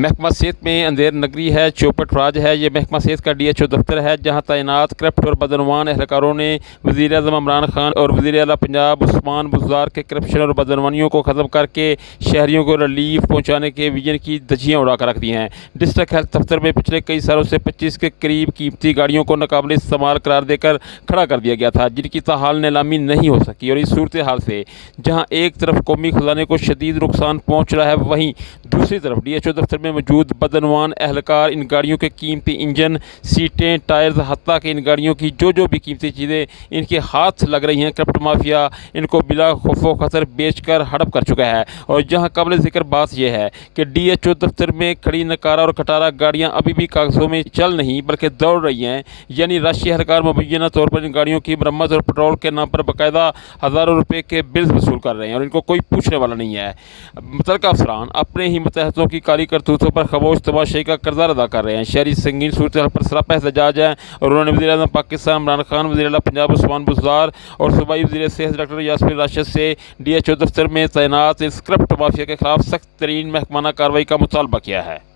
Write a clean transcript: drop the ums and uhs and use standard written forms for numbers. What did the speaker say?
محکمہ صحت میں اندھیر نگری ہے، چوپٹ راج ہے۔ یہ محکمہ صحت کا DHO دفتر ہے، جہاں تعینات کرپٹ اور بدعنوان اہلکاروں نے وزیر اعظم عمران خان اور وزیر اعلیٰ پنجاب عثمان بزدار کے کرپشن اور بدعنوانیوں کو ختم کر کے شہریوں کو ریلیف پہنچانے کے ویژن کی دھجیاں اڑا کر رکھ دی ہیں۔ ڈسٹرکٹ ہیلتھ دفتر میں پچھلے کئی سالوں سے 25 کے قریب قیمتی گاڑیوں کو ناقابل استعمال قرار دے کر کھڑا کر دیا گیا تھا، جن کی تاحال نیلامی نہیں ہو سکی، اور اس صورتحال سے جہاں ایک طرف قومی خزانے کو شدید نقصان پہنچ رہا ہے، وہیں دوسری طرف DHO دفتر میں موجود بدعنوان اہلکار ان گاڑیوں کے قیمتی انجن، سیٹیں، ٹائرز، حتیٰ کہ ان گاڑیوں کی جو بھی قیمتی چیزیں ان کے ہاتھ لگ رہی ہیں، کرپٹ مافیا ان کو بلا خوف و خطر بیچ کر ہڑپ کر چکا ہے۔ اور جہاں قابل ذکر بات یہ ہے کہ DHO دفتر میں کھڑی نکارہ اور کھٹارہ گاڑیاں ابھی بھی کاغذوں میں چل نہیں بلکہ دوڑ رہی ہیں، یعنی راشی اہلکار مبینہ طور پر ان گاڑیوں کی مرمت اور پٹرول کے نام پر باقاعدہ ہزاروں روپے کے بلز وصول کر رہے ہیں، اور ان کو کوئی پوچھنے والا نہیں ہے۔ متعلقہ افسران اپنے ہی ماتحتوں کی کالی کرتوتوں پر خاموش تماشائی کا کردار ادا کر رہے ہیں۔ شہری سنگین صورتحال پر سراپا احتجاج ہے، اور انہوں نے وزیر اعظم پاکستان عمران خان، وزیر اعلیٰ پنجاب عثمان بزدار اور صوبائی وزیر صحت ڈاکٹر یاسمین راشد سے DHO دفتر میں تعینات اس کرپٹ مافیا کے خلاف سخت ترین محکمانہ کارروائی کا مطالبہ کیا ہے۔